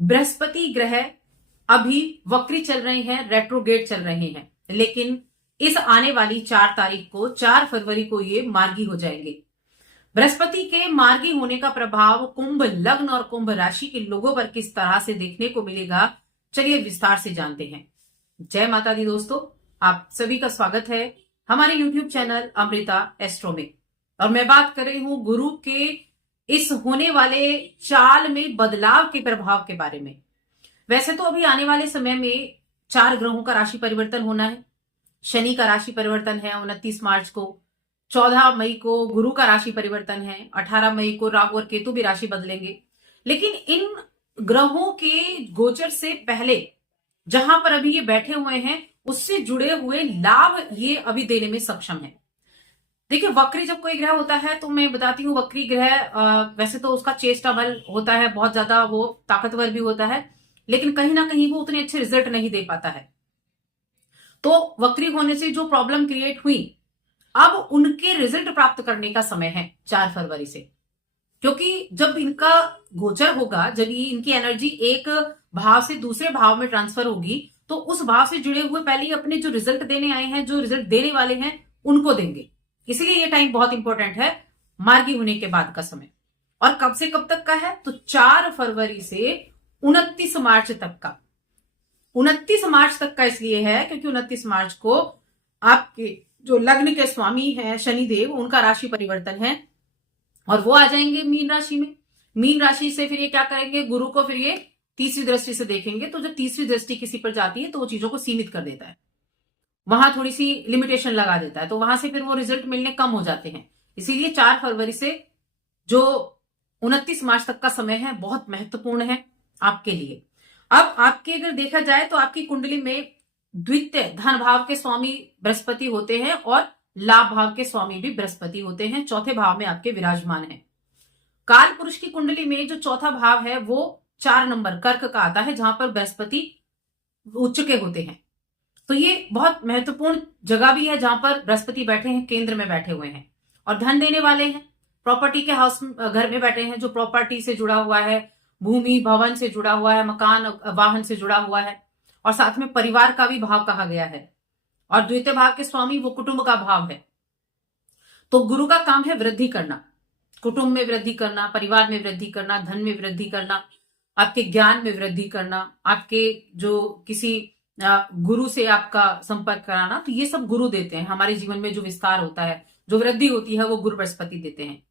बृहस्पति ग्रह अभी वक्री चल रहे हैं, रेट्रोगेट चल रहे हैं, लेकिन इस आने वाली 4 तारीख को 4 फरवरी को ये मार्गी हो जाएंगे। बृहस्पति के मार्गी होने का प्रभाव कुंभ लग्न और कुंभ राशि के लोगों पर किस तरह से देखने को मिलेगा, चलिए विस्तार से जानते हैं। जय माता दी दोस्तों, आप सभी का स्वागत है हमारे YouTube चैनल अमृता एस्ट्रो में। और मैं बात कर रही हूं गुरु के इस होने वाले चाल में बदलाव के प्रभाव के बारे में। वैसे तो अभी आने वाले समय में 4 ग्रहों का राशि परिवर्तन होना है। शनि का राशि परिवर्तन है 29 मार्च को, 14 मई को गुरु का राशि परिवर्तन है, 18 मई को राहु और केतु भी राशि बदलेंगे। लेकिन इन ग्रहों के गोचर से पहले जहां पर अभी ये बैठे हुए हैं उससे जुड़े हुए लाभ ये अभी देने में सक्षम है। देखिए, वक्री जब कोई ग्रह होता है तो मैं बताती हूँ, वक्री ग्रह वैसे तो उसका चेष्टा बल होता है, बहुत ज्यादा वो ताकतवर भी होता है, लेकिन कहीं ना कहीं वो उतने अच्छे रिजल्ट नहीं दे पाता है। तो वक्री होने से जो प्रॉब्लम क्रिएट हुई, अब उनके रिजल्ट प्राप्त करने का समय है 4 फरवरी से। क्योंकि जब इनका गोचर होगा, जब ये इनकी एनर्जी एक भाव से दूसरे भाव में ट्रांसफर होगी, तो उस भाव से जुड़े हुए पहले ही अपने जो रिजल्ट देने आए हैं, जो रिजल्ट देने वाले हैं, उनको देंगे। इसलिए ये टाइम बहुत इंपॉर्टेंट है, मार्गी होने के बाद का समय। और कब से कब तक का है, तो 4 फरवरी से 29 मार्च तक का। 29 मार्च तक का इसलिए है क्योंकि 29 मार्च को आपके जो लग्न के स्वामी हैं शनिदेव, उनका राशि परिवर्तन है और वो आ जाएंगे मीन राशि में। मीन राशि से फिर ये क्या करेंगे, गुरु को फिर ये तीसरी दृष्टि से देखेंगे। तो जब तीसरी दृष्टि किसी पर जाती है तो वो चीजों को सीमित कर देता है, वहां थोड़ी सी लिमिटेशन लगा देता है, तो वहां से फिर वो रिजल्ट मिलने कम हो जाते हैं। इसीलिए 4 फरवरी से जो 29 मार्च तक का समय है बहुत महत्वपूर्ण है आपके लिए। अब आपके अगर देखा जाए तो आपकी कुंडली में द्वितीय धन भाव के स्वामी बृहस्पति होते हैं और लाभ भाव के स्वामी भी बृहस्पति होते हैं, चौथे भाव में आपके विराजमान है। काल पुरुष की कुंडली में जो चौथा भाव है वो 4 नंबर कर्क का आता है, जहां पर बृहस्पति उच्च के होते हैं। तो ये बहुत महत्वपूर्ण जगह भी है जहां पर बृहस्पति बैठे हैं, केंद्र में बैठे हुए हैं और धन देने वाले हैं। प्रॉपर्टी के हाउस घर में बैठे हैं, जो प्रॉपर्टी से जुड़ा हुआ है, भूमि भवन से जुड़ा हुआ है, मकान वाहन से जुड़ा हुआ है, और साथ में परिवार का भी भाव कहा गया है। और द्वितीय भाव के स्वामी वो कुटुंब का भाव है। तो गुरु का काम है वृद्धि करना, कुटुंब में वृद्धि करना, परिवार में वृद्धि करना, धन में वृद्धि करना, आपके ज्ञान में वृद्धि करना, आपके जो किसी गुरु से आपका संपर्क कराना। तो ये सब गुरु देते हैं। हमारे जीवन में जो विस्तार होता है, जो वृद्धि होती है, वो गुरु बृहस्पति देते हैं।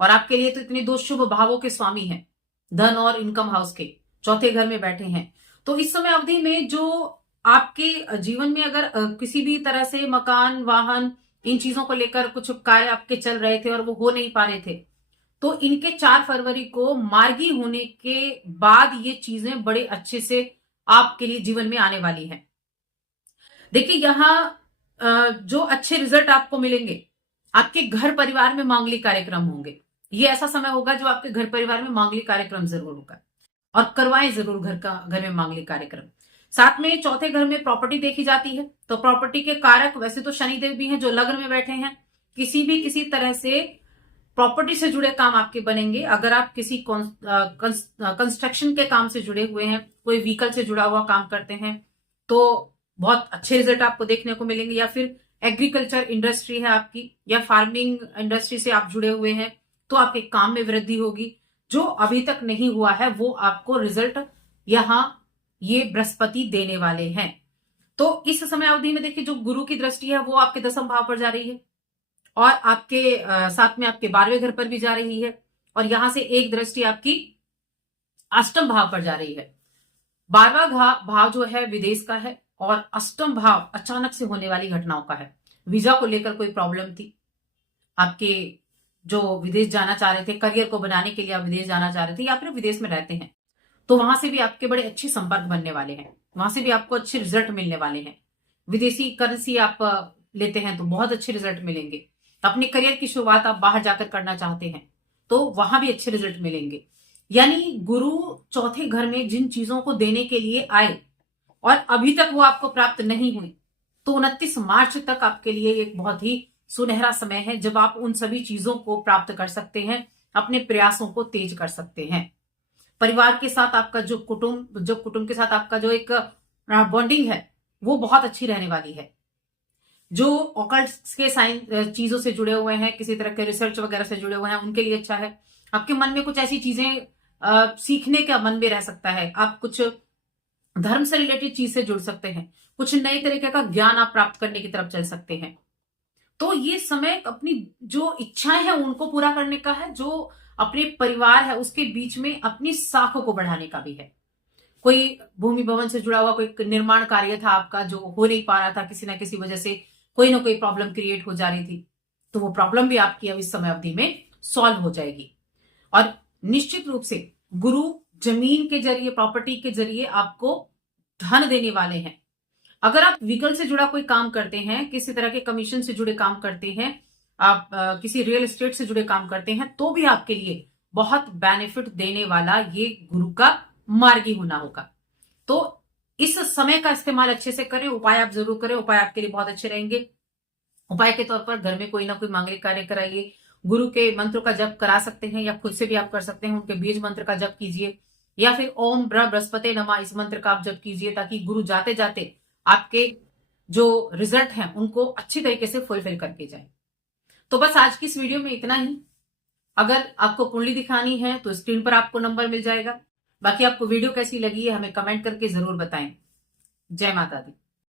और आपके लिए तो इतने 2 शुभ भावों के स्वामी हैं, धन और इनकम हाउस के चौथे घर में बैठे हैं। तो इस समय अवधि में जो आपके जीवन में अगर किसी भी तरह से मकान वाहन इन चीजों को लेकर कुछ कार्य आपके चल रहे थे और वो हो नहीं पा रहे थे, तो इनके 4 फरवरी को मार्गी होने के बाद ये चीजें बड़े अच्छे से आपके लिए जीवन में आने वाली है। देखिए, यहां जो अच्छे रिजल्ट आपको मिलेंगे, आपके घर परिवार में मांगलिक कार्यक्रम होंगे। ये ऐसा समय होगा जो आपके घर परिवार में मांगलिक कार्यक्रम जरूर होगा, और करवाएं जरूर घर में मांगलिक कार्यक्रम। साथ में चौथे घर में प्रॉपर्टी देखी जाती है, तो प्रॉपर्टी के कारक वैसे तो शनिदेव भी हैं जो लग्न में बैठे हैं। किसी तरह से प्रॉपर्टी से जुड़े काम आपके बनेंगे। अगर आप किसी कंस्ट्रक्शन के काम से जुड़े हुए हैं, कोई व्हीकल से जुड़ा हुआ काम करते हैं, तो बहुत अच्छे रिजल्ट आपको देखने को मिलेंगे। या फिर एग्रीकल्चर इंडस्ट्री है आपकी, या फार्मिंग इंडस्ट्री से आप जुड़े हुए हैं, तो आपके काम में वृद्धि होगी। जो अभी तक नहीं हुआ है वो आपको रिजल्ट यहां ये बृहस्पति देने वाले हैं। तो इस समय अवधि में देखिए, जो गुरु की दृष्टि है वो आपके 10वें भाव पर जा रही है और आपके साथ में आपके 12वें घर पर भी जा रही है, और यहां से एक दृष्टि आपकी 8वें भाव पर जा रही है। 12वां भाव जो है विदेश का है, और 8वां भाव अचानक से होने वाली घटनाओं का है। वीजा को लेकर कोई प्रॉब्लम थी, आपके जो विदेश जाना चाह रहे थे, करियर को बनाने के लिए आप विदेश जाना चाह रहे थे, या फिर विदेश में रहते हैं, तो वहां से भी आपके बड़े अच्छे संपर्क बनने वाले हैं, वहां से भी आपको अच्छे रिजल्ट मिलने वाले हैं। विदेशी करेंसी आप लेते हैं तो बहुत अच्छे रिजल्ट मिलेंगे। अपने करियर की शुरुआत आप बाहर जाकर करना चाहते हैं तो वहां भी अच्छे रिजल्ट मिलेंगे। यानी गुरु चौथे घर में जिन चीजों को देने के लिए आए और अभी तक वो आपको प्राप्त नहीं हुई, तो 29 मार्च तक आपके लिए एक बहुत ही सुनहरा समय है जब आप उन सभी चीजों को प्राप्त कर सकते हैं, अपने प्रयासों को तेज कर सकते हैं। परिवार के साथ आपका जो कुटुंब के साथ आपका जो एक बॉन्डिंग है वो बहुत अच्छी रहने वाली है। जो ऑकल्ट के साइन चीजों से जुड़े हुए हैं, किसी तरह के रिसर्च वगैरह से जुड़े हुए हैं, उनके लिए अच्छा है। आपके मन में कुछ ऐसी चीजें सीखने का मन में रह सकता है। आप कुछ धर्म से रिलेटेड चीज से जुड़ सकते हैं, कुछ नए तरीके का ज्ञान आप प्राप्त करने की तरफ चल सकते हैं। तो ये समय अपनी जो इच्छाएं हैं उनको पूरा करने का है, जो अपने परिवार है उसके बीच में अपनी साखों को बढ़ाने का भी है। कोई भूमि भवन से जुड़ा हुआ कोई निर्माण कार्य था आपका जो हो नहीं पा रहा था, किसी ना किसी वजह से कोई ना कोई प्रॉब्लम क्रिएट हो जा रही थी, तो वो प्रॉब्लम भी आपकी अब इस समय अवधि में सॉल्व हो जाएगी। और निश्चित रूप से गुरु जमीन के जरिए, प्रॉपर्टी के जरिए आपको धन देने वाले हैं। अगर आप व्हीकल से जुड़ा कोई काम करते हैं, किसी तरह के कमीशन से जुड़े काम करते हैं, आप किसी रियल एस्टेट से जुड़े काम करते हैं, तो भी आपके लिए बहुत बेनिफिट देने वाला ये गुरु का मार्गी होना होगा। तो इस समय का इस्तेमाल अच्छे से करें, उपाय आप जरूर करें, उपाय आपके लिए बहुत अच्छे रहेंगे। उपाय के तौर पर घर में कोई ना कोई मांगलिक कार्य कराइए, गुरु के मंत्र का जप करा सकते हैं या खुद से भी आप कर सकते हैं, उनके बीज मंत्र का जप कीजिए या फिर ओम बृहस्पति नमः इस मंत्र का आप जप कीजिए, ताकि गुरु जाते जाते आपके जो रिजल्ट हैं उनको अच्छी तरीके से फुलफिल करके जाए। तो बस आज की इस वीडियो में इतना ही। अगर आपको कुंडली दिखानी है तो स्क्रीन पर आपको नंबर मिल जाएगा। बाकी आपको वीडियो कैसी लगी है हमें कमेंट करके जरूर बताएं। जय माता दी।